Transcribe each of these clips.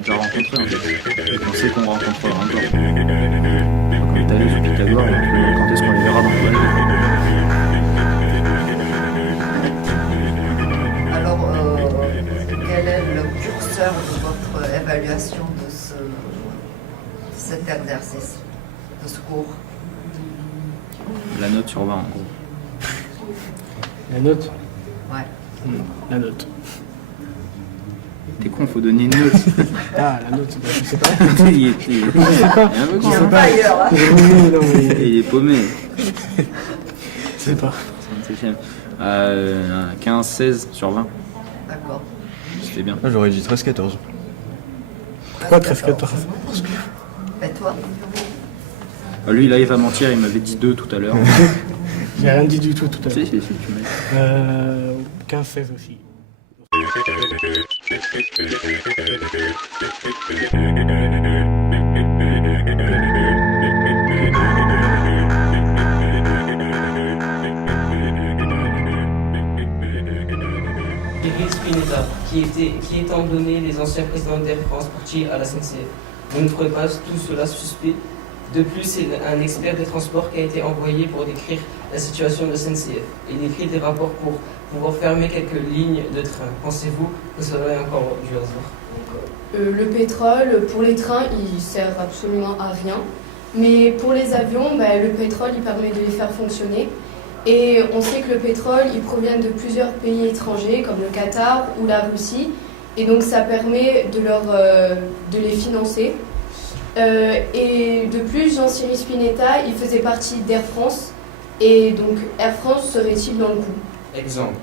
déjà rencontrés en fait. Et qu'on sait qu'on rencontrera encore. Comme Thalès ou Pythagore, quand est-ce qu'on les verra dans le vrai? Alors, quel est le curseur de votre évaluation de cet exercice, de ce cours? La note sur 20 en gros. La note? Ouais. La note. T'es con, faut donner une note. Ah, la note, je sais pas. il est un peu con. Je sais pas ailleurs. Hein. Oui, non, mais... Il est paumé. Je sais pas. 15-16 sur 20. D'accord. C'était bien. Moi, j'aurais dit 13-14. Pourquoi 13-14? Et toi? Lui, là, il va mentir, il m'avait dit 2 tout à l'heure. J'ai rien dit du tout à l'heure. Si, tu m'as dit. 15-16 aussi. Cyril Spinetta, qui étant donné les anciens présidents d'Air France partis à la SNCF. Vous ne trouvez pas tout cela suspect? De plus, c'est un expert des transports qui a été envoyé pour décrire la situation de la SNCF. Il écrit des rapports pour pouvoir fermer quelques lignes de train. Pensez-vous que cela est encore du hasard? Le pétrole, pour les trains, il sert absolument à rien. Mais pour les avions, le pétrole, il permet de les faire fonctionner. Et on sait que le pétrole, il provient de plusieurs pays étrangers, comme le Qatar ou la Russie. Et donc ça permet de les financer. Et de plus, Jean-Cyril Spinetta, il faisait partie d'Air France. Et donc Air France serait-il dans le coup? Exemple.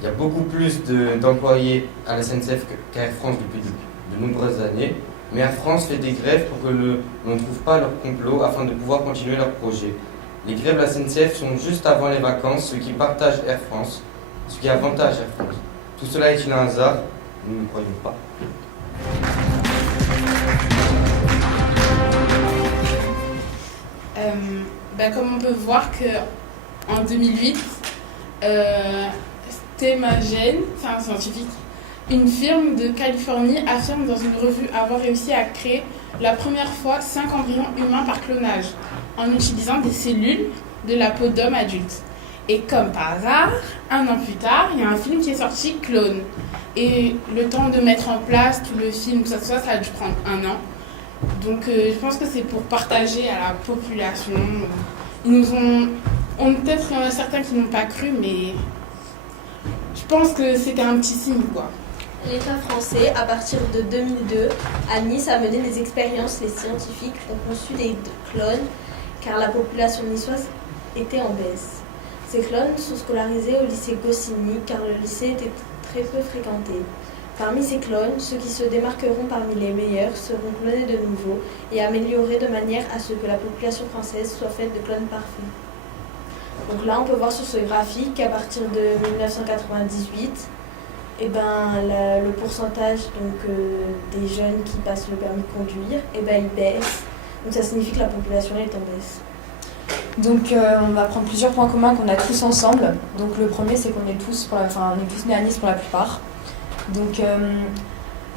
Il y a beaucoup plus d'employés à la SNCF qu'à Air France depuis de nombreuses années. Mais Air France fait des grèves pour que l'on ne trouve pas leur complot afin de pouvoir continuer leur projet. Les grèves de la SNCF sont juste avant les vacances, ce qui partage Air France, ce qui avantage Air France. Tout cela est-il un hasard? Nous ne croyons pas. Comme on peut voir qu'en 2008, Stemagen, c'est un scientifique, une firme de Californie affirme dans une revue avoir réussi à créer la première fois 5 embryons humains par clonage en utilisant des cellules de la peau d'homme adulte. Et comme par hasard, 1 an plus tard, il y a un film qui est sorti, Clone. Et le temps de mettre en place tout le film, que ça a dû prendre 1 an. Donc je pense que c'est pour partager à la population. Peut-être qu'il y en a certains qui n'ont pas cru, mais je pense que c'était un petit signe, quoi. L'État français, à partir de 2002, à Nice, a mené des expériences. Les scientifiques ont conçu des clones, car la population niçoise était en baisse. Ces clones sont scolarisés au lycée Goscinny, car le lycée était très peu fréquenté. Parmi ces clones, ceux qui se démarqueront parmi les meilleurs seront clonés de nouveau et améliorés de manière à ce que la population française soit faite de clones parfaits. Donc là, on peut voir sur ce graphique qu'à partir de 1998, le pourcentage des jeunes qui passent le permis de conduire, il baisse. Donc ça signifie que la population est en baisse. Donc on va prendre plusieurs points communs qu'on a tous ensemble. Donc le premier, c'est qu'on est tous nés à Nice pour la plupart. Donc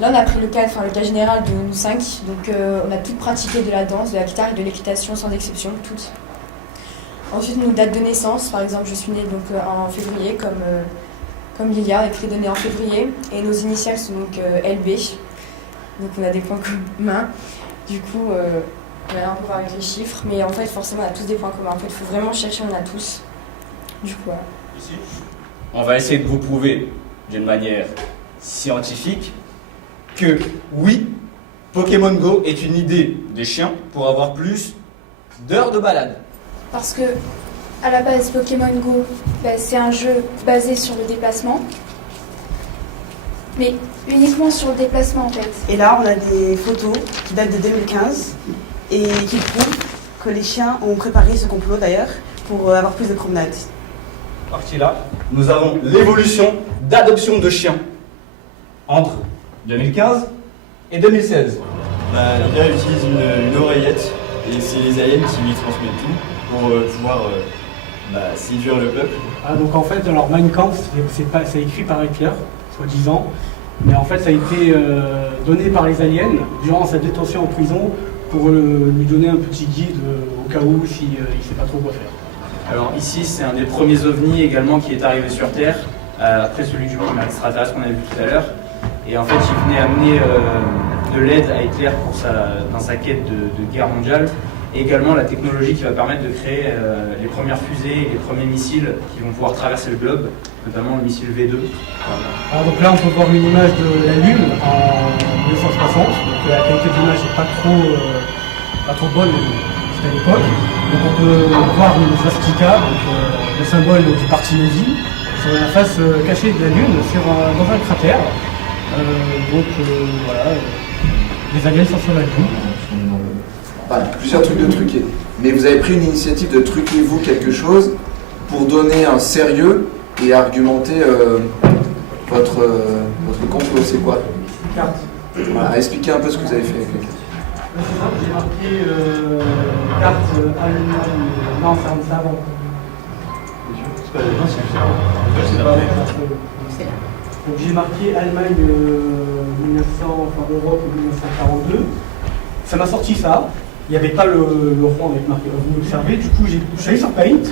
là on a pris le cas général de nous 5. Donc on a toutes pratiqué de la danse, de la guitare et de l'équitation sans exception, toutes. Ensuite nos dates de naissance, par exemple je suis née en février comme Lilia, écrit de née en février. Et nos initiales sont LB. Donc on a des points communs. Du coup on va un peu voir avec les chiffres, mais en fait forcément on a tous des points communs. En fait il faut vraiment chercher, on a tous. Du coup voilà. Ici, on va essayer de vous prouver d'une manière scientifique que oui, Pokémon Go est une idée des chiens pour avoir plus d'heures de balade. Parce que à la base Pokémon Go, c'est un jeu basé sur le déplacement, mais uniquement sur le déplacement en fait. Et là on a des photos qui datent de 2015 et qui prouvent que les chiens ont préparé ce complot d'ailleurs pour avoir plus de promenades. Partie là, nous avons l'évolution d'adoption de chiens entre 2015 et 2016. L'IA utilise une oreillette et c'est les aliens qui lui transmettent tout pour pouvoir séduire le peuple. Donc en fait, Mein Kampf, c'est écrit par Hitler, soi-disant, mais en fait ça a été donné par les aliens durant sa détention en prison pour lui donner un petit guide au cas où s'il ne sait pas trop quoi faire. Alors ici, c'est un des premiers ovnis également qui est arrivé sur Terre, après celui du premier extraterrestre qu'on a vu tout à l'heure. Et en fait, il venait amener de l'aide à Hitler dans sa quête de guerre mondiale. Et également la technologie qui va permettre de créer les premières fusées et les premiers missiles qui vont pouvoir traverser le globe, notamment le missile V2. Alors donc là, on peut voir une image de la Lune en 1960. Donc la qualité de l'image n'est pas trop bonne, c'était à l'époque. Donc on peut voir une swastika, donc le symbole du parti nazi, sur la face cachée de la Lune dans un cratère. Voilà, les aliens sont sur la Lune. Voilà, plusieurs trucs de truquer. Mais vous avez pris une initiative de truquez-vous quelque chose pour donner un sérieux et argumenter votre complot. C'est quoi? Carte. Voilà, expliquez un peu ce que vous avez fait avec les cartes. J'ai marqué carte Allemagne. Non, c'est avant. Donc j'ai marqué Allemagne 1900, enfin Europe 1942. Ça m'a sorti ça. Il n'y avait pas le rond avec marqué OVNI observé. Du coup, je suis allé sur Paint.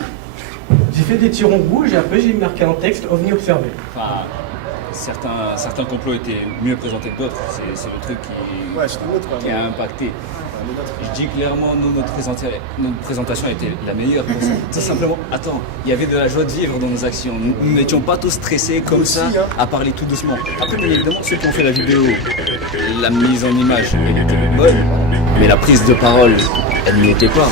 J'ai fait des tirons rouges et après j'ai marqué en texte OVNI observé. Enfin, certains complots étaient mieux présentés que d'autres. C'est le truc qui a impacté. Je dis clairement, nous, notre présentation était la meilleure pour ça. Tout simplement, attends, il y avait de la joie de vivre dans nos actions. Nous n'étions pas tous stressés comme ça, à parler tout doucement. Après, bien évidemment, ceux qui ont fait la vidéo, la mise en image, elle était bonne, mais la prise de parole, elle n'y était pas.